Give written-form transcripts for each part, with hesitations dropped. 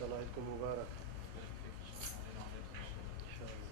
شاء الله عيدكم مبارك. إن شاء الله.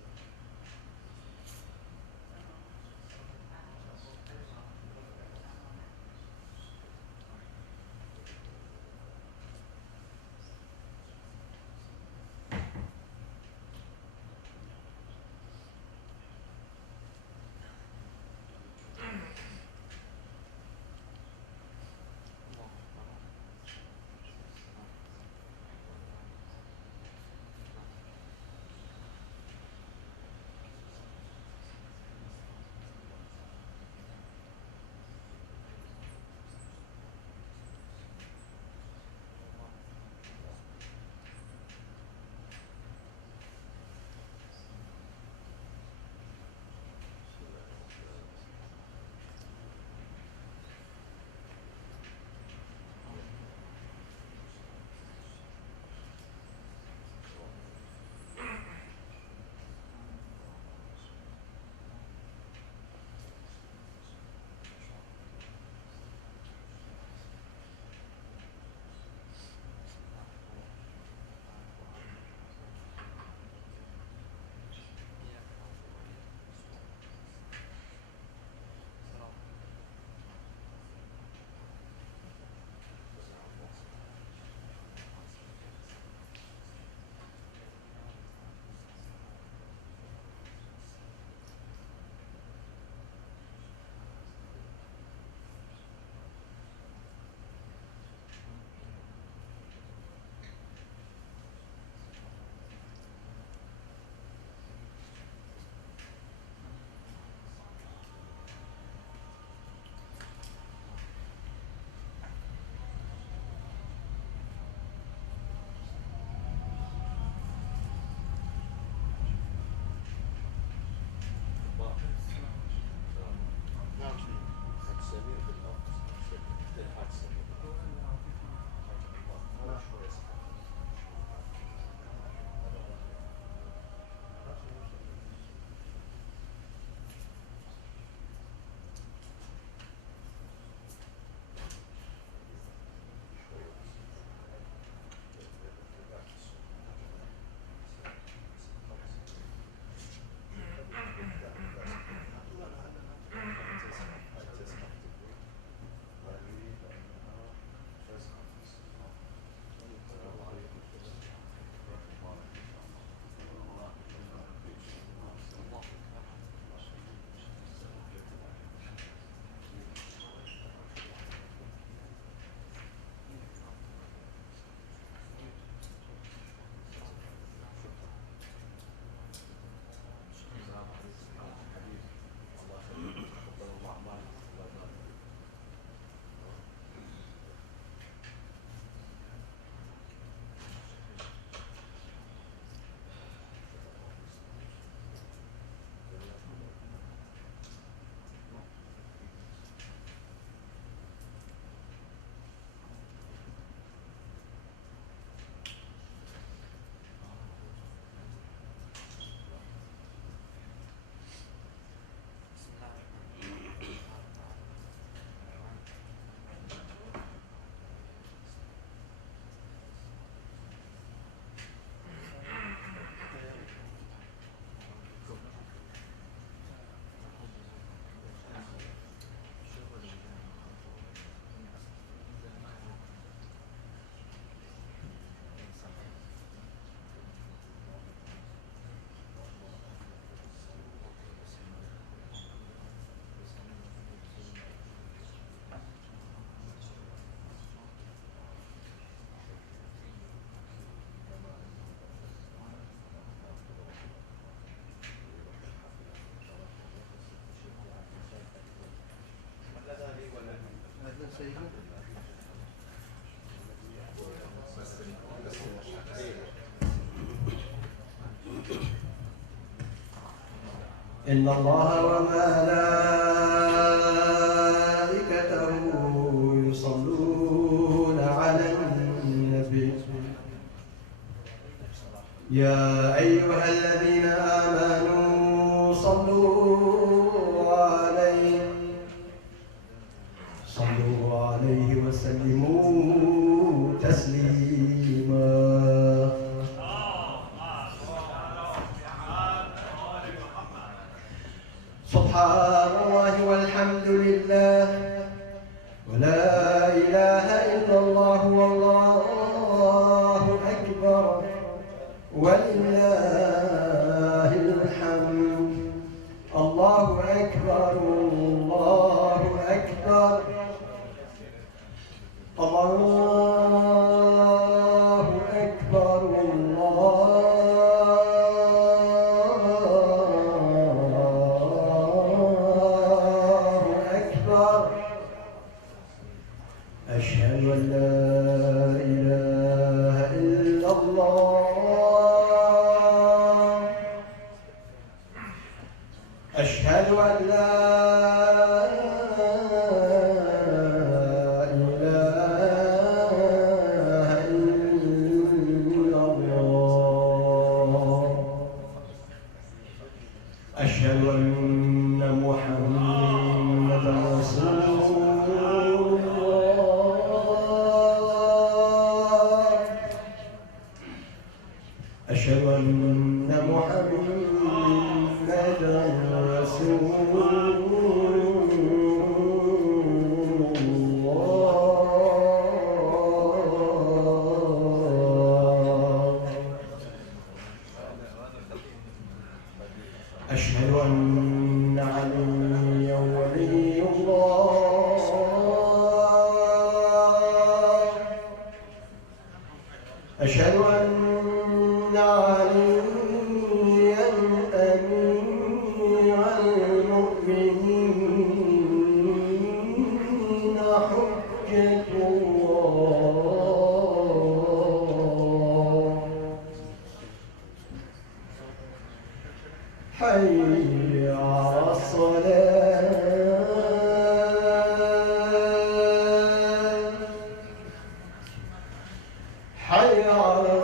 إن الله وملائكته يصلون على النبي يا أيها الذين آمنوا صلوا عليه وسلموا تسليما. سبحان الله والحمد لله ولا إله إلا الله والله أكبر ولله الحمد. الله أكبر الله أكبر الله أكبر الله أكبر. أشهد أن لا إله إلا الله. أشهد أن لا إله إلا الله. أشهد أن محمدا رسول الله. أشهد أن محمدا رسول الله. أشهد أن عليا ولي الله. أشهد أن عليا أمير المؤمنين حجة الله. حي على الصلاة. حي على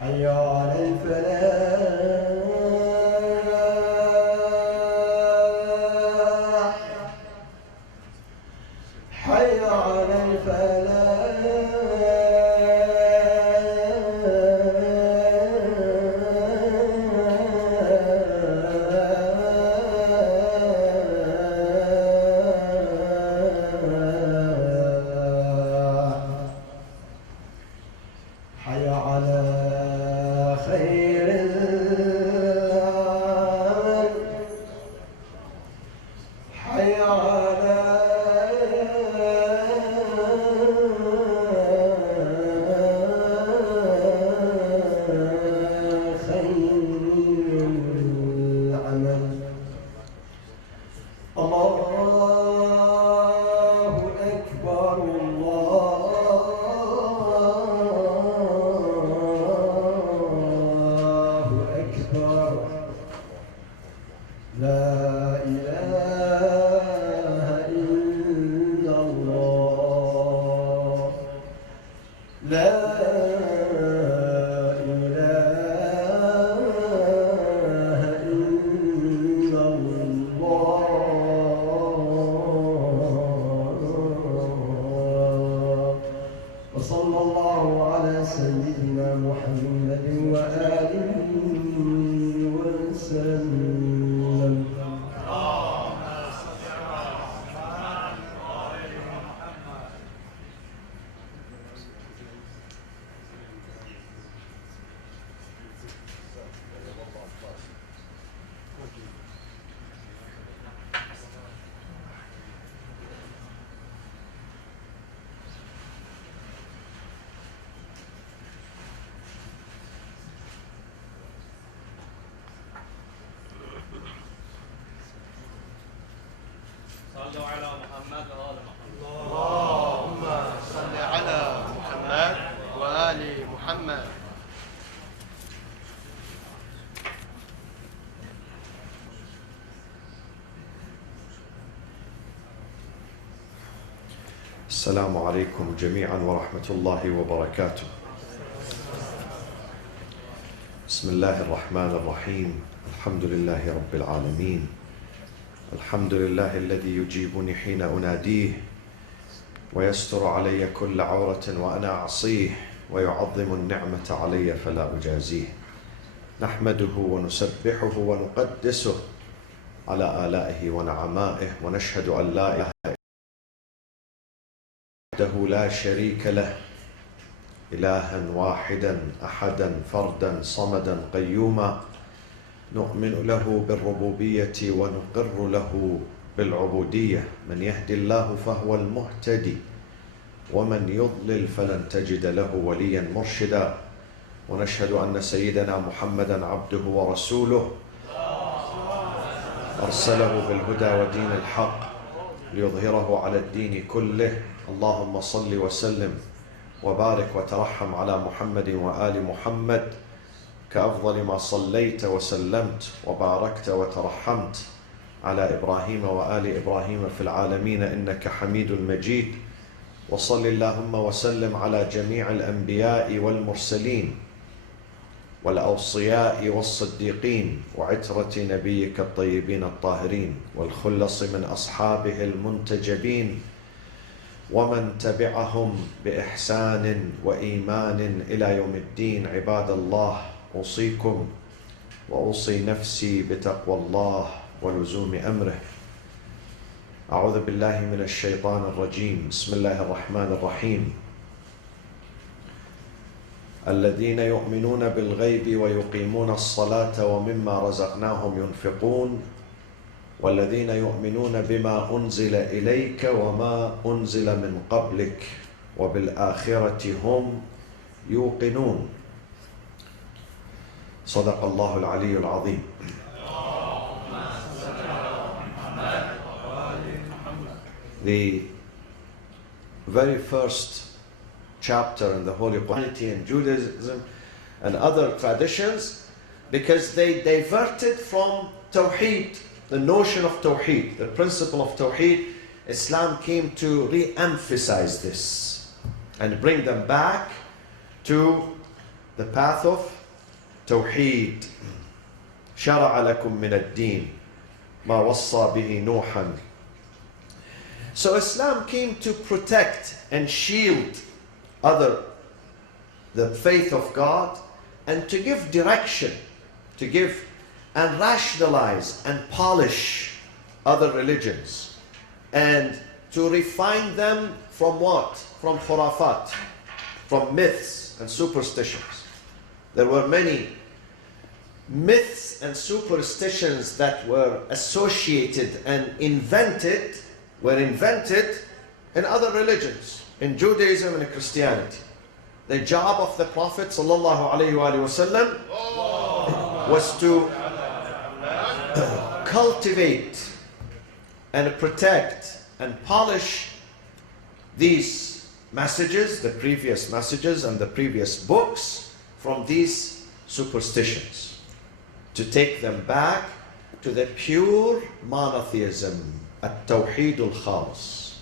حي على الفلاح. حي على الفلاح. حي على خير العمل. حي على خير العمل. الله أكبر الله أكبر. لا إله إلا الله. لا إله إلا الله. وصلى الله على سيدنا محمد وآله وسلم. صلوا على محمد وآل محمد. اللهم صل على محمد وآل محمد. السلام عليكم جميعا ورحمة الله وبركاته. بسم الله الرحمن الرحيم الحمد لله رب العالمين الحمد لله الذي يجيبني حين أناديه ويستر علي كل عورة وأنا أعصيه ويعظم النعمة علي فلا أجازيه نحمده ونسبحه ونقدسه على آلائه ونعمائه ونشهد أن لا إله إلا وحده لا شريك له إلها واحدا أحدا فردا صمدا قيوما نؤمن له بالربوبية ونقر له بالعبودية من يهدي الله فهو المهتدي ومن يضلل فلن تجد له وليا مرشدا ونشهد أن سيدنا محمدا عبده ورسوله أرسله بالهدى ودين الحق ليظهره على الدين كله اللهم صل وسلم وبارك وترحم على محمد وآل محمد كأفضل ما صليت وسلمت وباركت وترحمت على إبراهيم وآل إبراهيم في العالمين إنك حميد مجيد وصل اللهم وسلم على جميع الأنبياء والمرسلين والأوصياء والصديقين وعترة نبيك الطيبين الطاهرين والخلص من أصحابه المنتجبين ومن تبعهم بإحسان وإيمان إلى يوم الدين عباد الله أوصيكم وأوصي نفسي بتقوى الله ولزوم أمره أعوذ بالله من الشيطان الرجيم بسم الله الرحمن الرحيم الذين يؤمنون بالغيب ويقيمون الصلاة ومما رزقناهم ينفقون والذين يؤمنون بما أنزل إليك وما أنزل من قبلك وبالآخرة هم يوقنون صدق الله العلي العظيم. The very first chapter in the Holy Quran and Judaism and other traditions, because they diverted from Tawheed, the notion of Tawheed, the principle of Tawheed. Islam came to re-emphasize this and bring them back to the path of Tawheed. شرع لكم من الدين ما وصى به نوحا. So Islam came to protect and shield the faith of God, and to give direction, to give and rationalize and polish other religions, and to refine them from what? From khurafat, from myths and superstitions. There were many myths and superstitions that were associated and were invented in other religions, in Judaism and Christianity. The job of the Prophet ﷺ was to cultivate and protect and polish these messages, the previous messages and the previous books, from these superstitions, to take them back to the pure monotheism, at-tawheed al-khalis,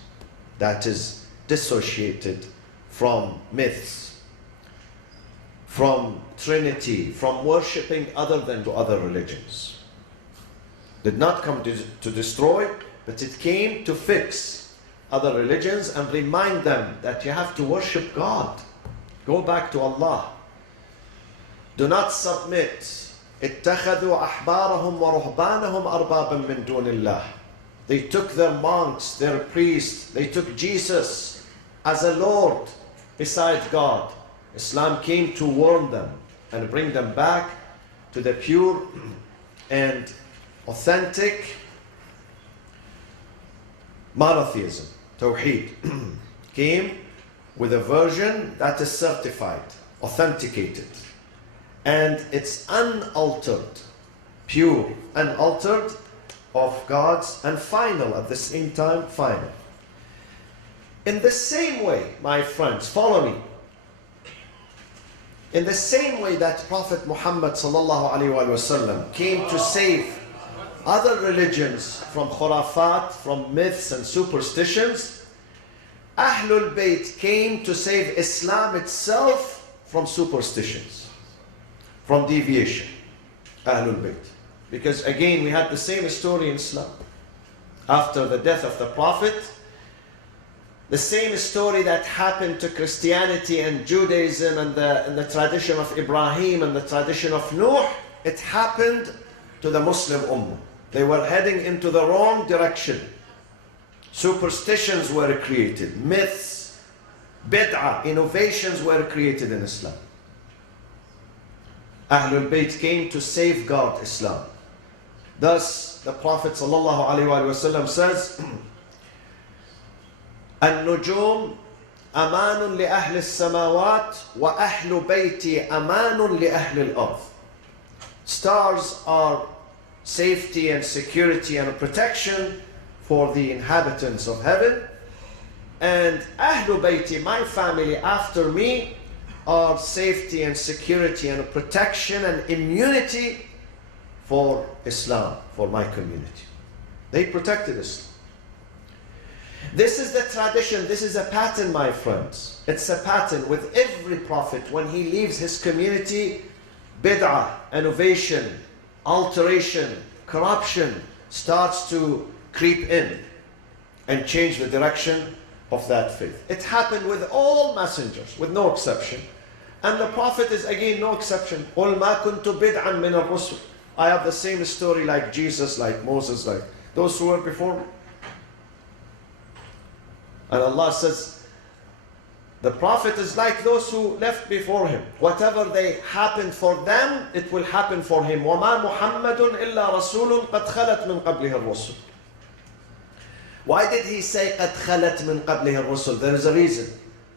that is dissociated from myths, from Trinity, from worshipping other than other religions. Did not come to destroy, but it came to fix other religions and remind them that you have to worship God. Go back to Allah. Do not submit. اتخذوا أحبارهم ورهبانهم أربابا من دون الله. They took their monks, their priests, they took Jesus as a Lord besides God. Islam came to warn them and bring them back to the pure and authentic monotheism. Tawheed came with a version that is certified, authenticated, and it's unaltered, pure, unaltered, of God's, and final at the same time, final. In the same way, my friends, follow me. In the same way that Prophet Muhammad ﷺ came to save other religions from khurafat, from myths and superstitions, Ahlul Bayt came to save Islam itself from superstitions. from deviation. Ahlul Bayt. Because again, we had the same story in Islam. After the death of the Prophet, the same story that happened to Christianity and Judaism and the tradition of Ibrahim and the tradition of Nuh, it happened to the Muslim Ummah. They were heading into the wrong direction. Superstitions were created, myths, bid'ah, innovations were created in Islam. Ahlul Bayt came to safeguard Islam. Thus, the Prophet ﷺ says, النجوم أمان لأهل السماوات وأهل بيتي أمان لأهل الأرض. Stars are safety and security and protection for the inhabitants of heaven, and Ahlu Bayti, my family after me, are safety and security and protection and immunity for Islam, for my community. They protected Islam. This is the tradition, this is a pattern, my friends. It's a pattern with every prophet. When he leaves his community, bid'ah, innovation, alteration, corruption starts to creep in and change the direction of that faith. It happened with all messengers, with no exception. And the Prophet is again no exception. قُلْ مَا كُنْتُ بِدْعًا مِنَ الرُّسُلِ. I have the same story like Jesus, like Moses, like those who were before me. And Allah says, the Prophet is like those who left before him. Whatever they happened for them, it will happen for him. وَمَا مُحَمَّدٌ إِلَّا رَسُولٌ قَدْ خَلَتْ مِنْ قَبْلِهِ الرُّسُلُ. Why did he say قَدْ خَلَتْ مِنْ قَبْلِهِ الرُّسُلُ? There is a reason.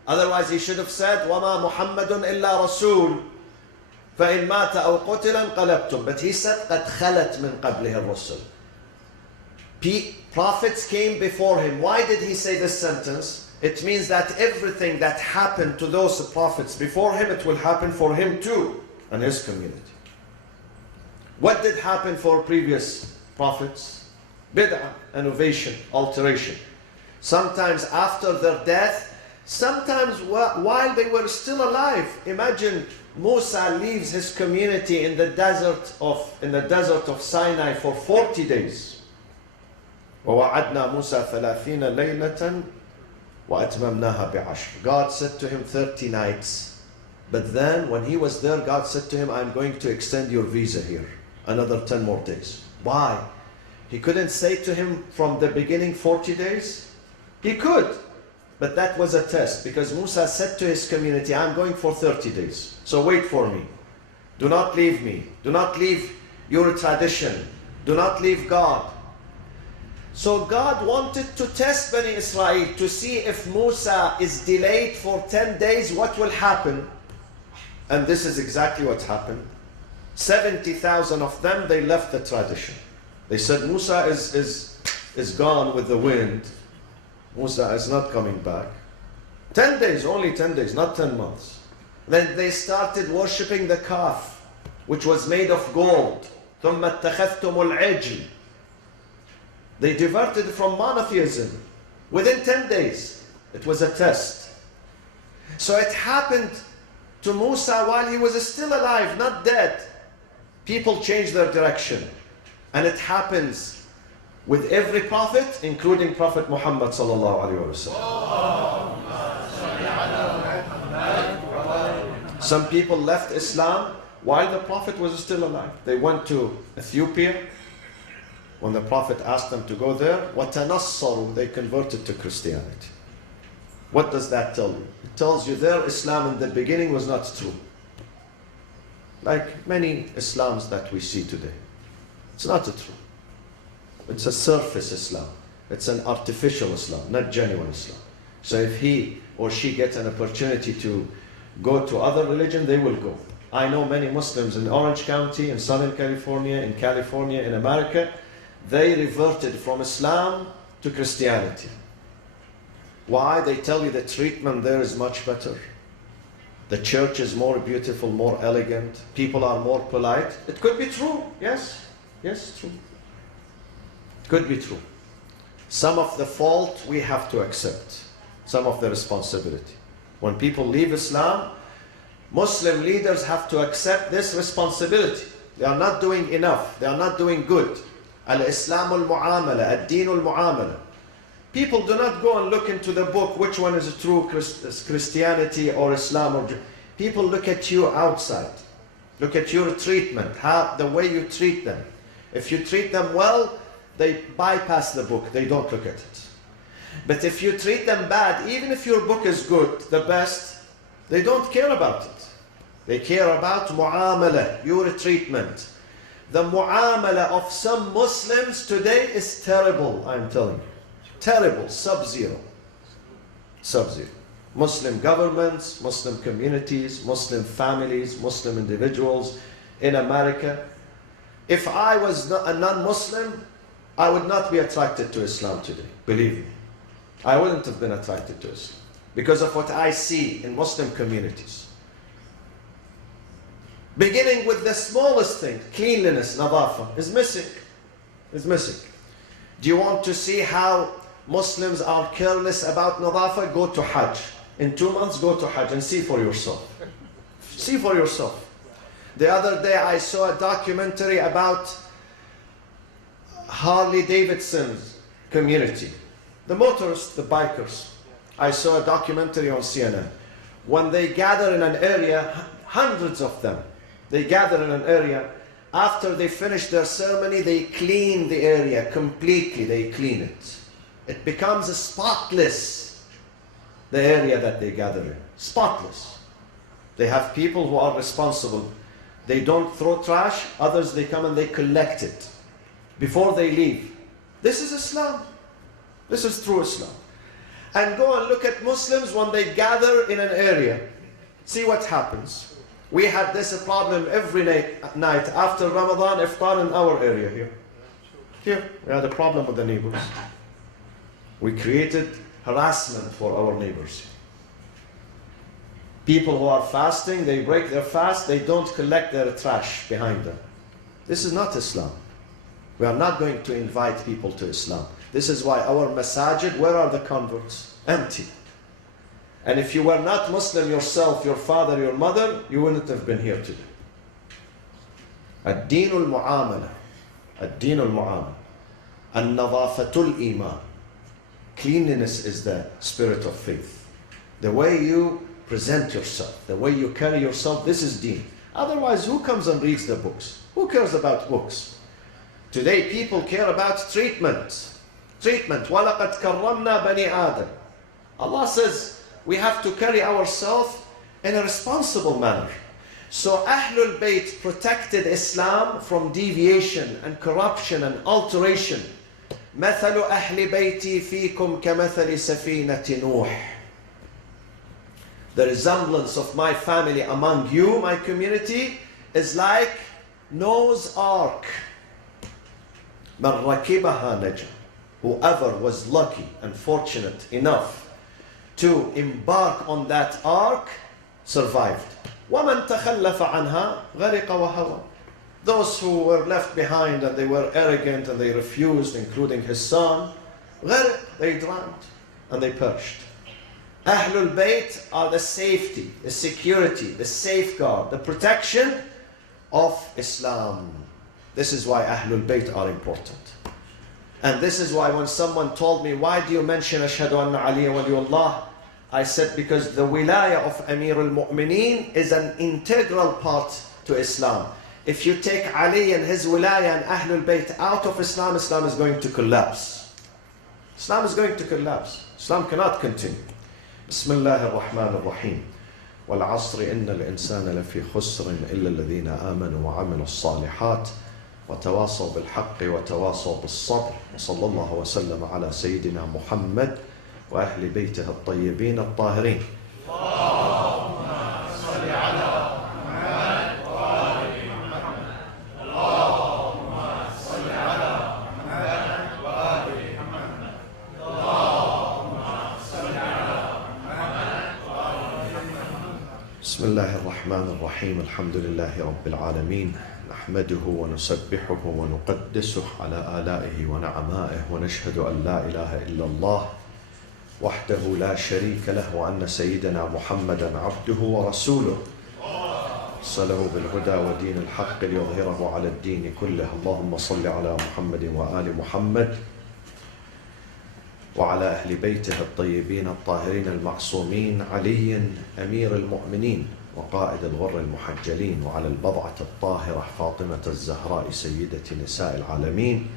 Otherwise he should have said وَمَا مُحَمَّدٌ إِلَّا رَسُولٌ فَإِنْ مَاتَ أَوْ قُتِلَ انْقَلَبْتُمْ. But he said قَدْ خَلَتْ مِنْ قَبْلِهِ الرُّسُلُ. Prophets came before him. Why did he say this sentence? It means that everything that happened to those prophets before him, it will happen for him too and his community. What did happen for previous prophets? Bid'ah, innovation, alteration. Sometimes after their death, sometimes while they were still alive. Imagine Musa leaves his community in the desert of Sinai for 40 days. وَوَعَدْنَا مُوسَى 30 لَيْلَةً وَأَتْمَمْنَاهَا بِعَشْرٍ. God said to him 30 nights. But then when he was there, God said to him, I'm going to extend your visa here another 10 more days. Why? He couldn't say to him from the beginning 40 days? He could. But that was a test, because Musa said to his community, I'm going for 30 days. So wait for me. Do not leave me. Do not leave your tradition. Do not leave God. So God wanted to test Bani Israel to see if Musa is delayed for 10 days, what will happen? And this is exactly what happened. 70,000 of them, they left the tradition. They said, Musa is gone with the wind. Musa is not coming back. 10 days, only 10 days, not 10 months. Then they started worshipping the calf, which was made of gold. ثُمَّ اتَّخَذْتُمُ الْعِجْلِ. They diverted from monotheism within 10 days. It was a test. So it happened to Musa while he was still alive, not dead. People changed their direction. And it happens with every prophet, including Prophet Muhammad sallallahu alaihi wasallam. Some people left Islam while the Prophet was still alive. They went to Ethiopia. When the Prophet asked them to go there, وَتَنَصَّرُوا, they converted to Christianity. What does that tell you? It tells you their Islam in the beginning was not true. Like many Islams that we see today. It's not true. It's a surface Islam. It's an artificial Islam, not genuine Islam. So if he or she gets an opportunity to go to other religion, they will go. I know many Muslims in Orange County, in Southern California, in America, they reverted from Islam to Christianity. Why? They tell you the treatment there is much better. The church is more beautiful, more elegant. People are more polite. It could be true. Yes. Yes, true. Could be true. Some of the fault we have to accept. Some of the responsibility. When people leave Islam, Muslim leaders have to accept this responsibility. They are not doing enough. They are not doing good. Al-Islam al-Mu'amala, ad-Din al-Mu'amala. People do not go and look into the book, which one is true Christianity or Islam. People look at you outside. Look at your treatment, the way you treat them. If you treat them well, they bypass the book. They don't look at it. But if you treat them bad, even if your book is good, the best, they don't care about it. They care about mu'amala, your treatment. The mu'amala of some Muslims today is terrible, I'm telling you. Terrible, sub-zero. Sub-zero. Muslim governments, Muslim communities, Muslim families, Muslim individuals in America. If I was a non-Muslim, I would not be attracted to Islam today, believe me. I wouldn't have been attracted to Islam because of what I see in Muslim communities. Beginning with the smallest thing, cleanliness, nadafa, is missing. Is missing. Do you want to see how Muslims are careless about nadafa? Go to Hajj. In 2 months, go to Hajj and see for yourself. See for yourself. The other day I saw a documentary about Harley Davidson's community. The motorists, the bikers. I saw a documentary on CNN. When they gather in an area, hundreds of them, they gather in an area. After they finish their ceremony, they clean the area completely. They clean it. It becomes spotless, the area that they gather in. Spotless. They have people who are responsible. They don't throw trash. Others, they come and they collect it before they leave. This is Islam. This is true Islam. And go and look at Muslims when they gather in an area. See what happens. We had this problem every night after Ramadan, iftar in our area here. Here, we had a problem with the neighbors. We created harassment for our neighbors. People who are fasting, they break their fast, they don't collect their trash behind them. This is not Islam. We are not going to invite people to Islam. This is why our masajid, where are the converts? Empty. And if you were not Muslim yourself, your father, your mother, you wouldn't have been here today. Ad-Din al-Mu'amala. Ad-Din al-Mu'amala. An-Nadafatul Iman. Cleanliness is the spirit of faith. The way you present yourself, the way you carry yourself, this is deen. Otherwise, who comes and reads the books? Who cares about books? Today, people care about treatment. Treatment. وَلَقَدْ كَرَّمْنَا بَنِي آدَمَ. Allah says we have to carry ourselves in a responsible manner. So Ahlul Bayt protected Islam from deviation and corruption and alteration. مثل أهل بيتي فيكم كمثل سفينة نوح. The resemblance of my family among you, my community, is like Noah's Ark. مَنْ رَكِبَهَا نَجَى. Whoever was lucky and fortunate enough to embark on that ark survived. وَمَنْ تَخَلَّفَ عَنْهَا غَرِقَ وَهَوَى. Those who were left behind and they were arrogant and they refused, including his son, they drowned and they perished. Ahlul Bayt are the safety, the security, the safeguard, the protection of Islam. This is why Ahlul Bayt are important. And this is why when someone told me, why do you mention Ashhadu anna Ali waliullah? I said, because the wilayah of Amir al-Mu'mineen is an integral part to Islam. If you take Ali and his wilayah and Ahlul Bayt out of Islam, Islam is going to collapse. Islam is going to collapse. Islam cannot continue. Bismillah ar-Rahman ar-Rahim. وَالْعَصْرِ إِنَّ الْإِنسَانَ لَفِي خُسْرٍ إِلَّا الَّذِينَ آمَنُوا وَعَمِلُوا الصَّالِحَاتِ وتواصوا بالحق وتواصوا بالصبر وصلى الله وسلم على سيدنا محمد وأهل بيته الطيبين الطاهرين. اللهم صل على محمد وآل محمد. اللهم صل على محمد وآل محمد. اللهم صل على محمد وآل محمد. بسم الله الرحمن الرحيم. الحمد لله رب العالمين. نحمده ونسبحه ونقدسه على آلائه ونعمائه ونشهد أن لا إله إلا الله وحده لا شريك له وأن سيدنا محمدا عبده ورسوله. أرسله بالهدى ودين الحق ليظهره على الدين كله. اللهم صل على محمد وآل محمد وعلى أهل بيته الطيبين الطاهرين المعصومين، علي أمير المؤمنين وقائد الغر المحجلين، وعلى البضعة الطاهرة فاطمة الزهراء سيدة نساء العالمين،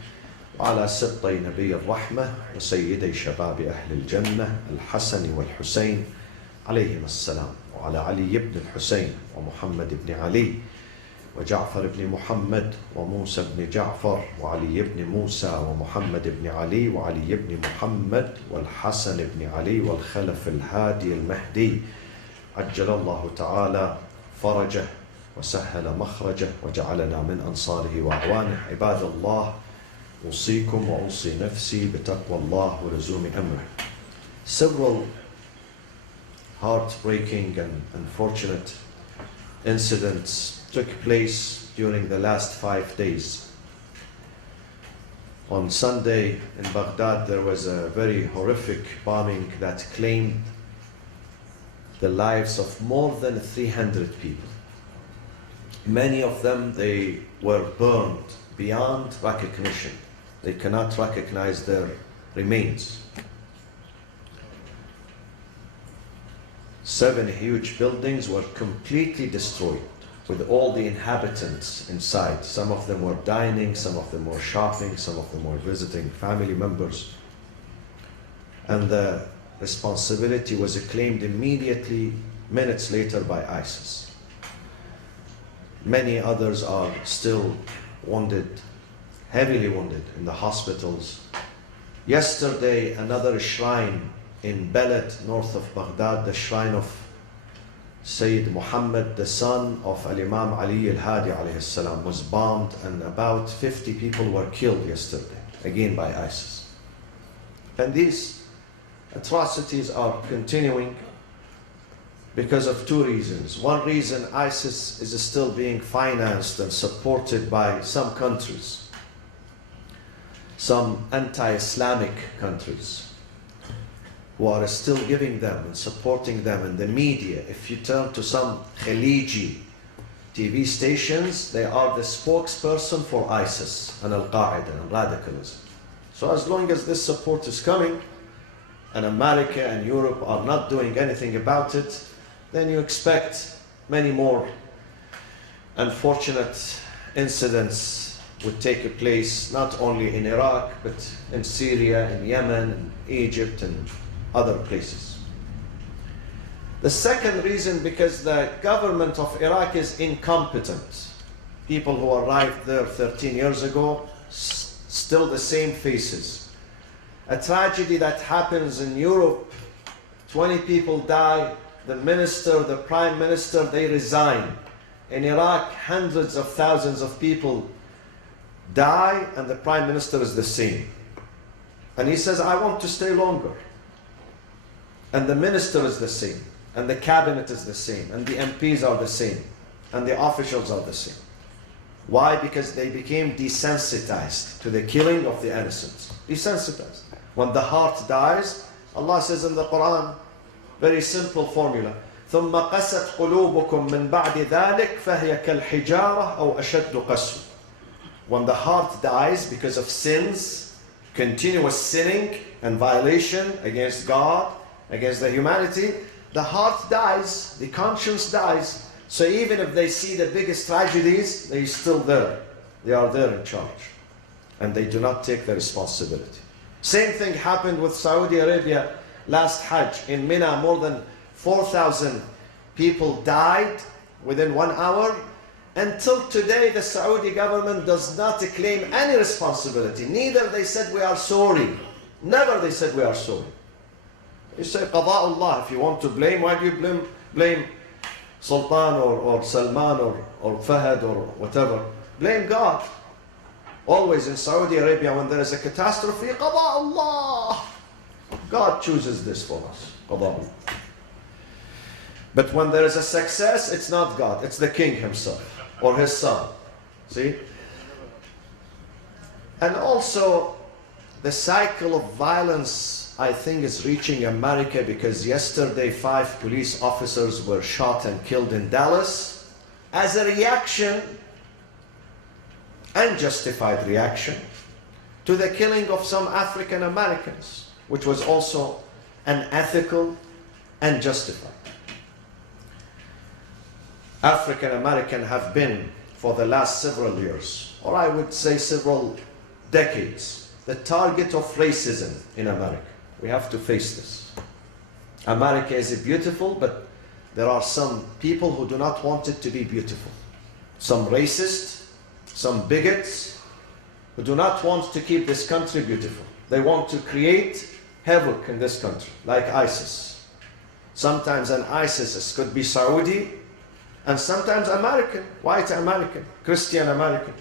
وعلى سبطي نبي الرحمة وسيدي شباب أهل الجنة الحسن والحسين عليهما السلام، وعلى علي بن الحسين ومحمد بن علي وجعفر بن محمد وموسى بن جعفر وعلي بن موسى ومحمد بن علي وعلي بن محمد والحسن بن علي والخلف الهادي المهدي، عجل الله تعالى فرجه وسهل مخرجه وجعلنا من أنصاره وأعوانه. عباد الله، أوصيكم وأوصي نفسي بتقوى الله ولزوم أمره. Several heartbreaking and unfortunate incidents took place during the last 5 days. On Sunday in Baghdad, there was a very horrific bombing that claimed the lives of more than 300 people. Many of them, they were burned beyond recognition. They cannot recognize their remains. 7 huge buildings were completely destroyed with all the inhabitants inside. Some of them were dining, some of them were shopping, some of them were visiting family members. And the responsibility was claimed immediately, minutes later, by ISIS. Many others are still wounded, heavily wounded in the hospitals. Yesterday, another shrine in Balad, north of Baghdad, the shrine of Sayyid Muhammad, the son of Al-Imam Ali al-Hadi alayhi salam, was bombed, and about 50 people were killed yesterday, again by ISIS. And these atrocities are continuing because of 2 reasons. One reason, ISIS is still being financed and supported by some countries, some anti-Islamic countries, who are still giving them and supporting them in the media. If you turn to some Khaliji TV stations, they are the spokesperson for ISIS and Al-Qaeda and radicalism. So as long as this support is coming, and America and Europe are not doing anything about it, then you expect many more unfortunate incidents would take place, not only in Iraq, but in Syria, in Yemen, in Egypt, and other places. The second reason, because the government of Iraq is incompetent. People who arrived there 13 years ago, still the same faces. A tragedy that happens in Europe, 20 people die, the minister, the prime minister, they resign. In Iraq, hundreds of thousands of people die, and the prime minister is the same. And he says, I want to stay longer. And the minister is the same, and the cabinet is the same, and the MPs are the same, and the officials are the same. Why? Because they became desensitized to the killing of the innocents. Desensitized. When the heart dies, Allah says in the Quran, very simple formula, ثُمَّ قَسَتْ قُلُوبُكُم مِّن بَعْدِ ذَلِكَ فَهِيَ كَالْحِجَارَةِ أَوْ أَشَدُّ قَسْوًا. When the heart dies because of sins, continuous sinning and violation against God, against the humanity, the heart dies, the conscience dies. So even if they see the biggest tragedies, they're still there. They are there in charge. And they do not take the responsibility. Same thing happened with Saudi Arabia last Hajj. In Mina, more than 4,000 people died within 1 hour. Until today, the Saudi government does not claim any responsibility. Neither they said we are sorry. Never they said we are sorry. You say Qada Allah. If you want to blame, why do you blame Sultan or Salman or Fahad or whatever? Blame God. Always in Saudi Arabia, when there is a catastrophe, Qada Allah. God chooses this for us. Qada Allah. But when there is a success, it's not God, it's the king himself or his son. See? And also, the cycle of violence, I think, is reaching America, because yesterday 5 police officers were shot and killed in Dallas. as a reaction, unjustified reaction, to the killing of some African Americans, which was also unethical and justified. African Americans have been, for the last several years, or I would say several decades, the target of racism in America. We have to face this. America is beautiful, but there are some people who do not want it to be beautiful. Some racists, some bigots, who do not want to keep this country beautiful. They want to create havoc in this country, like ISIS. Sometimes an ISIS could be Saudi, and sometimes American, white American, Christian American.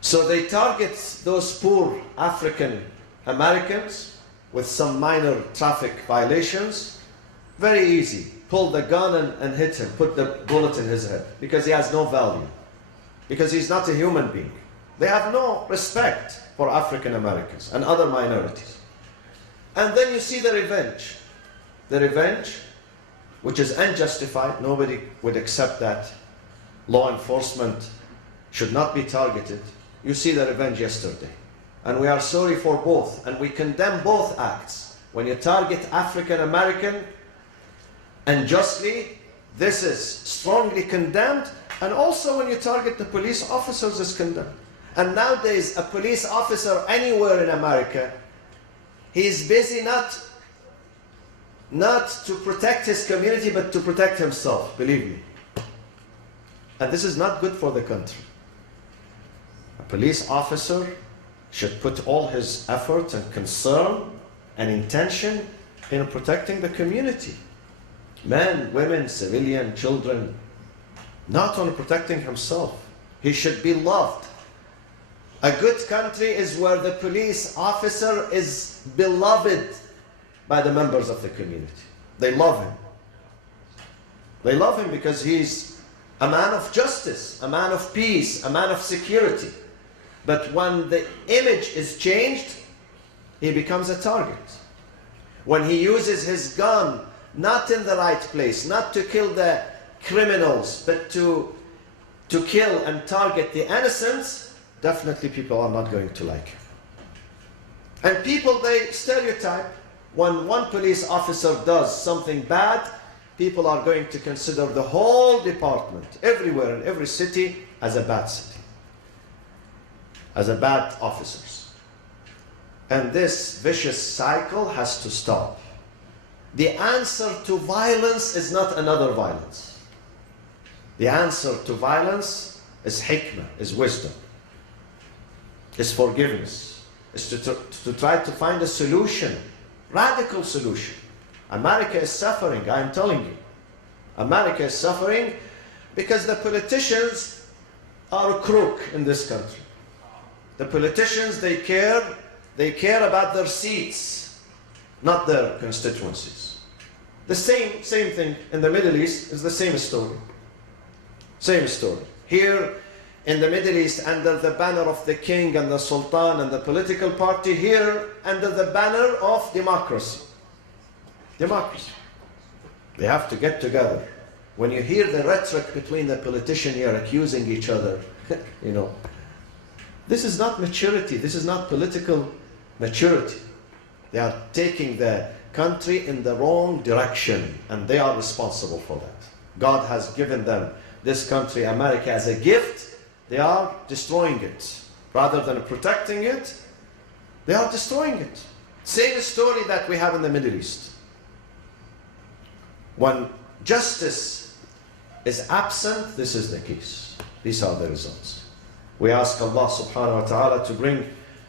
So they target those poor African Americans with some minor traffic violations. Very easy. Pull the gun and hit him, put the bullet in his head, because he has no value, because he's not a human being. They have no respect for African Americans and other minorities. And then you see the revenge. The revenge, which is unjustified. Nobody would accept that. Law enforcement should not be targeted. You see the revenge yesterday. And we are sorry for both, and we condemn both acts. When you target African American unjustly, this is strongly condemned, and also when you target the police officers, is condemned. And nowadays, a police officer anywhere in America, he is busy not to protect his community, but to protect himself, believe me. And this is not good for the country. A police officer should put all his effort and concern and intention in protecting the community. Men, women, civilian, children, not only protecting himself. He should be loved. A good country is where the police officer is beloved by the members of the community. They love him. They love him because he's a man of justice, a man of peace, a man of security. But when the image is changed, he becomes a target. When he uses his gun not in the right place, not to kill the criminals, but to kill and target the innocents, definitely people are not going to like him. And people, they stereotype. When one police officer does something bad, people are going to consider the whole department, everywhere in every city, as a bad city, as a bad officers. And this vicious cycle has to stop. The answer to violence is not another violence. The answer to violence is hikmah, is wisdom, is forgiveness, is to try to find a solution, radical solution. America is suffering, I am telling you. America is suffering because the politicians are a crook in this country. The politicians, they care about their seats, not their constituencies. The same thing in the Middle East is the same story. Same story. Here in the Middle East, under the banner of the king and the sultan and the political party, here under the banner of democracy. Democracy. They have to get together. When you hear the rhetoric between the politicians here accusing each other, you know, this is not maturity. This is not political maturity. They are taking the country in the wrong direction, and they are responsible for that. God has given them this country, America, as a gift. They are destroying it. Rather than protecting it, they are destroying it. Same story that we have in the Middle East. When justice is absent, this is the case. These are the results. We ask Allah subhanahu wa ta'ala to bring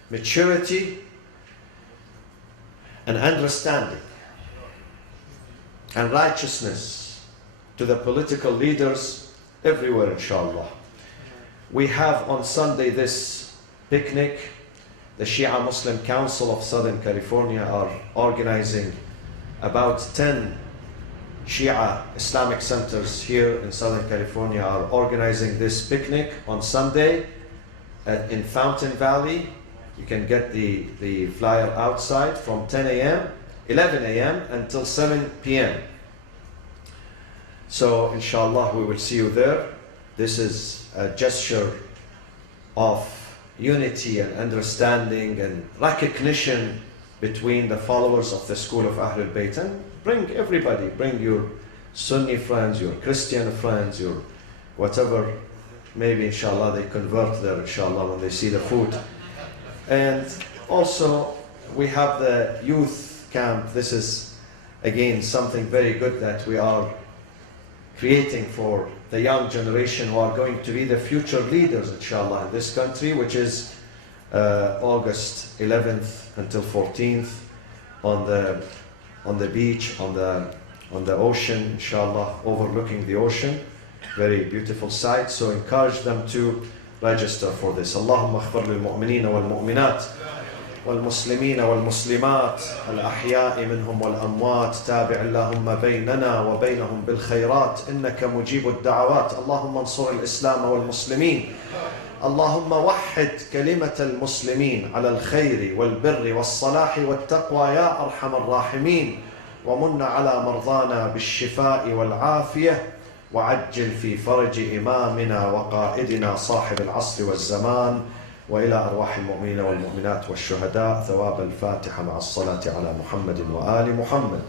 maturity and understanding and righteousness to the political leaders everywhere, inshallah. We have on Sunday this picnic. The Shia Muslim Council of Southern California are organizing about 10 Shia Islamic centers here in Southern California are organizing this picnic on Sunday in Fountain Valley. You can get the flyer outside from 10 a.m., 11 a.m. until 7 p.m. So inshallah we will see you there. This is a gesture of unity and understanding and recognition between the followers of the school of Ahlul Bayt. And bring everybody, bring your Sunni friends, your Christian friends, your whatever. Maybe inshallah they convert there inshallah when they see the food. And also we have the youth camp. This is again something very good that we are creating for the young generation who are going to be the future leaders inshallah in this country, which is August 11th until 14th on the beach, on the ocean inshallah, overlooking the ocean. Very beautiful sight, so encourage them to register for this. Allahumma ighfir lil mu'minina wal mu'minat والمسلمين والمسلمات الأحياء منهم والأموات تابع اللهم بيننا وبينهم بالخيرات إنك مجيب الدعوات اللهم انصر الإسلام والمسلمين اللهم وحد كلمة المسلمين على الخير والبر والصلاح والتقوى يا أرحم الراحمين ومن على مرضانا بالشفاء والعافية وعجل في فرج إمامنا وقائدنا صاحب العصر والزمان وإلى أرواح المؤمنين والمؤمنات والشهداء ثواب الفاتحة مع الصلاة على محمد وآل محمد.